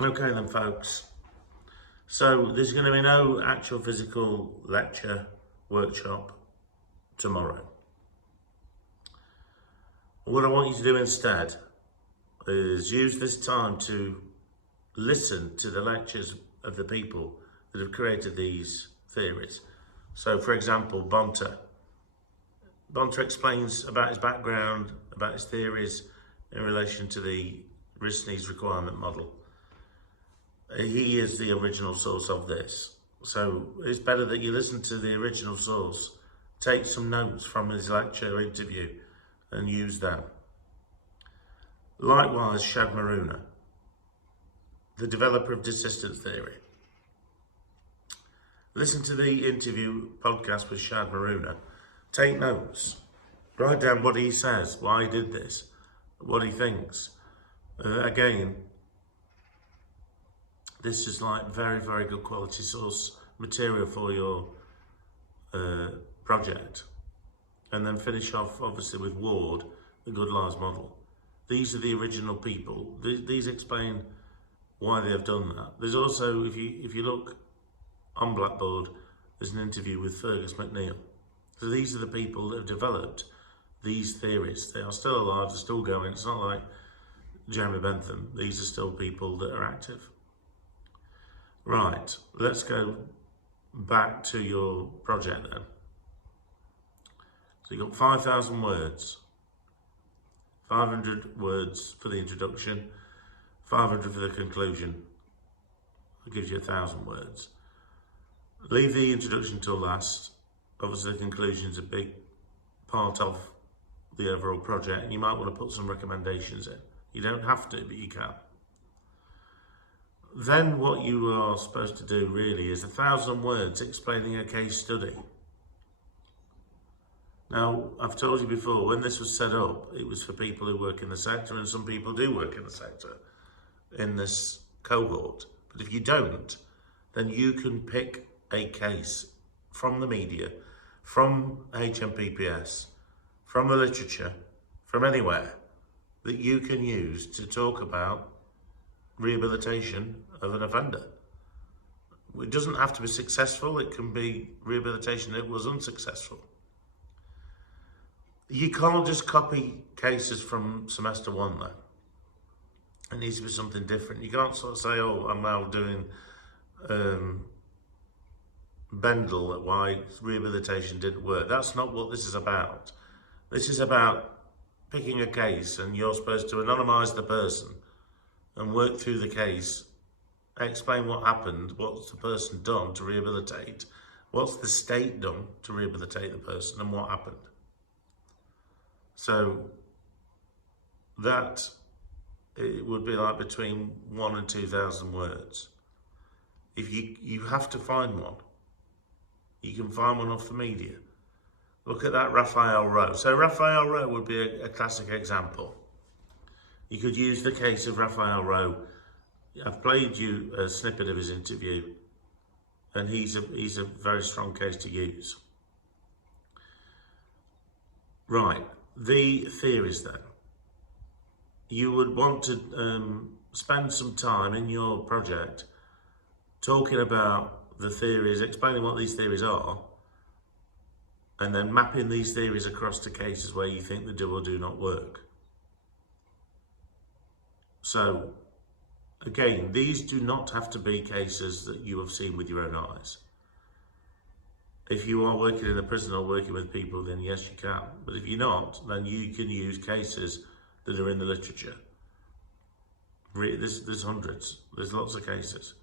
Okay then, folks. So there's going to be no actual physical lecture workshop tomorrow. What I want you to do instead is use this time to listen to the lectures of the people that have created these theories. So, for example, Bonter. Bonter explains about his background, about his theories in relation to the risk needs requirement model. He is the original source of this. So it's better that you listen to the original source, take some notes from his lecture interview and use them. Likewise, Shad Maruna, the developer of desistance theory. Listen to the interview podcast with Shad Maruna. Take notes. Write down what he says, why he did this, what he thinks. Again, this is like very, very good quality source material for your project. And then finish off, obviously, with Ward, the good LAWS model. These are the original people. These explain why they have done that. There's also, if you look on Blackboard, there's an interview with Fergus McNeil. So these are the people that have developed these theories. They are still alive, they're still going. It's not like Jeremy Bentham. These are still people that are active. Right, let's go back to your project then. So you've got 5,000 words, 500 words for the introduction, 500 for the conclusion. That gives you 1,000 words. Leave the introduction till last. Obviously the conclusion is a big part of the overall project, and you might want to put some recommendations in. You don't have to, but you can. Then what you are supposed to do really is 1,000 words explaining a case study. Now, I've told you before, when this was set up, it was for people who work in the sector, and some people do work in the sector in this cohort. But if you don't, then you can pick a case from the media, from HMPPS, from the literature, from anywhere that you can use to talk about rehabilitation of an offender. It doesn't have to be successful, it can be rehabilitation that was unsuccessful. You can't just copy cases from semester one though. It needs to be something different. You can't sort of say, oh, I'm now doing Bendel at why rehabilitation didn't work. That's not what this is about. This is about picking a case, and you're supposed to anonymise the person and work through the case, explain what happened, what's the person done to rehabilitate, what's the state done to rehabilitate the person, and what happened. So that, it would be like between 1,000 and 2,000 words. If you have to find one. You can find one off the media. Look at that Raphael Rowe. So Raphael Rowe would be a classic example. You could use the case of Raphael Rowe. I've played you a snippet of his interview, and he's a very strong case to use. Right, the theories then. You would want to spend some time in your project talking about the theories, explaining what these theories are, and then mapping these theories across to cases where you think they do or do not work. So, again, these do not have to be cases that you have seen with your own eyes. If you are working in a prison or working with people, then yes, you can. But if you're not, then you can use cases that are in the literature. There's hundreds, there's lots of cases.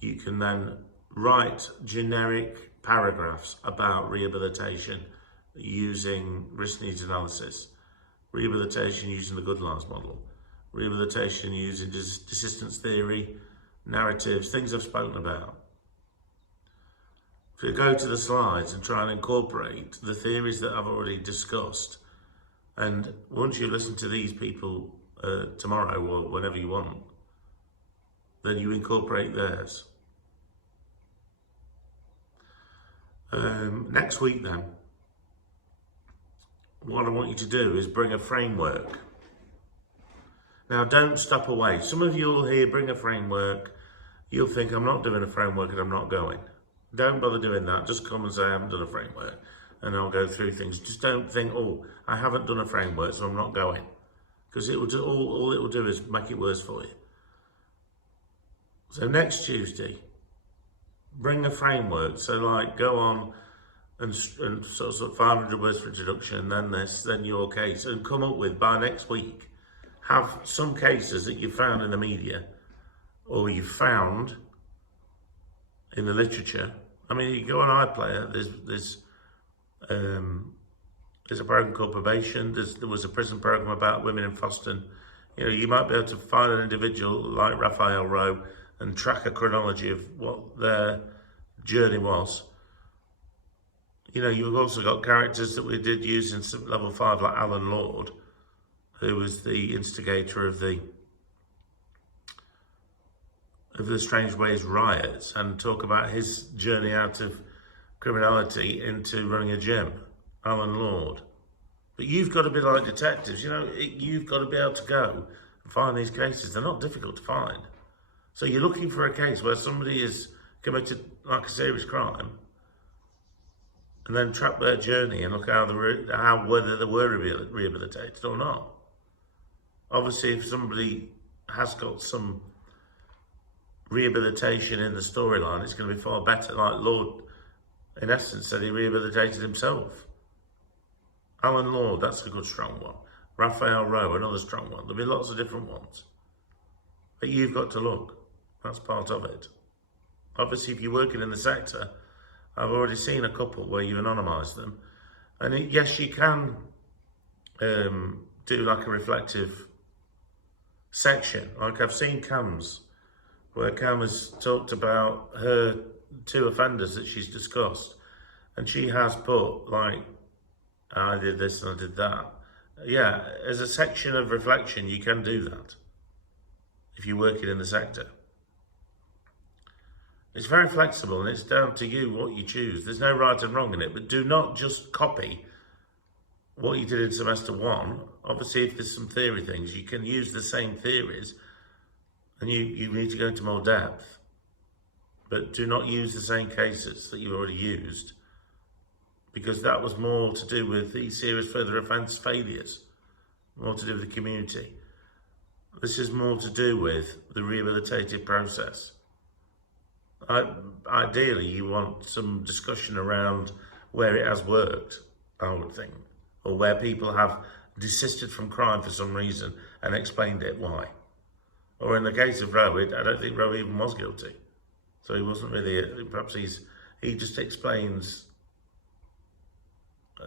You can then write generic paragraphs about rehabilitation using risk needs analysis, rehabilitation using the good LAWS model, rehabilitation using desistance theory, narratives, things I've spoken about. If you go to the slides and try and incorporate the theories that I've already discussed, and once you listen to these people tomorrow or whenever you want, then you incorporate theirs. Next week then, what I want you to do is bring a framework. Now, don't stop away. Some of you will hear, bring a framework. You'll think, I'm not doing a framework and I'm not going. Don't bother doing that. Just come and say, I haven't done a framework and I'll go through things. Just don't think, oh, I haven't done a framework, so I'm not going. Because it will do, all it will do is make it worse for you. So next Tuesday, bring a framework. So like go on and sort of 500 words for introduction, then this, then your case, and come up with, by next week, have some cases that you found in the media or you found in the literature. I mean, you go on iPlayer, there's a program called Probation. There was a prison program about women in fostering. You know, you might be able to find an individual like Raphael Rowe and track a chronology of what their journey was. You know, you've also got characters that we did use in level 5, like Alan Lord, who was the instigator of the Strange Ways riots, and talk about his journey out of criminality into running a gym. Alan Lord. But you've got to be like detectives, you know, you've got to be able to go and find these cases. They're not difficult to find. So you're looking for a case where somebody has committed like a serious crime, and then track their journey and look whether they were rehabilitated or not. Obviously, if somebody has got some rehabilitation in the storyline, it's going to be far better. Like Lord, in essence, said he rehabilitated himself. Alan Lord, that's a good strong one. Raphael Rowe, another strong one. There'll be lots of different ones. But you've got to look. That's part of it. Obviously, if you're working in the sector, I've already seen a couple where you've anonymised them. And yes, you can do like a reflective section. Like I've seen Cam's, where Cam has talked about her 2 offenders that she's discussed. And she has put like, I did this and I did that. Yeah, as a section of reflection, you can do that if you're working in the sector. It's very flexible and it's down to you what you choose. There's no right and wrong in it, but do not just copy what you did in semester 1. Obviously, if there's some theory things, you can use the same theories and you need to go into more depth. But do not use the same cases that you've already used, because that was more to do with the serious further offence failures, more to do with the community. This is more to do with the rehabilitative process. Ideally, you want some discussion around where it has worked, I would think, or where people have desisted from crime for some reason and explained it why. Or in the case of Rowe, I don't think Rowe even was guilty. So he wasn't really, perhaps he just explains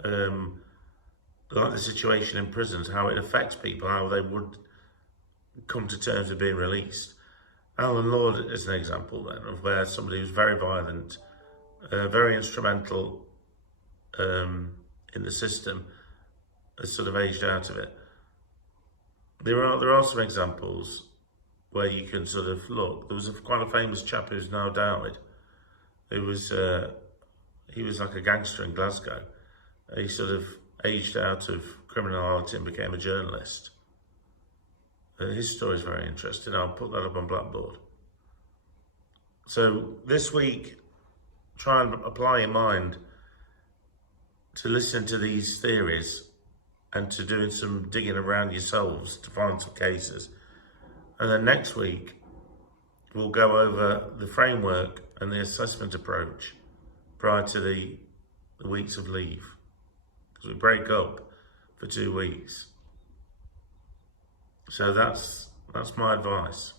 like the situation in prisons, how it affects people, how they would come to terms with being released. Alan Lord is an example then of where somebody who's very violent, very instrumental in the system, has sort of aged out of it. There are some examples where you can sort of look. There was quite a famous chap who's now died. He was like a gangster in Glasgow. He sort of aged out of criminality and became a journalist. His story is very interesting. I'll put that up on Blackboard. So this week, try and apply your mind to listen to these theories and to doing some digging around yourselves to find some cases. And then next week, we'll go over the framework and the assessment approach prior to the weeks of leave. Because we break up for 2 weeks. So that's my advice.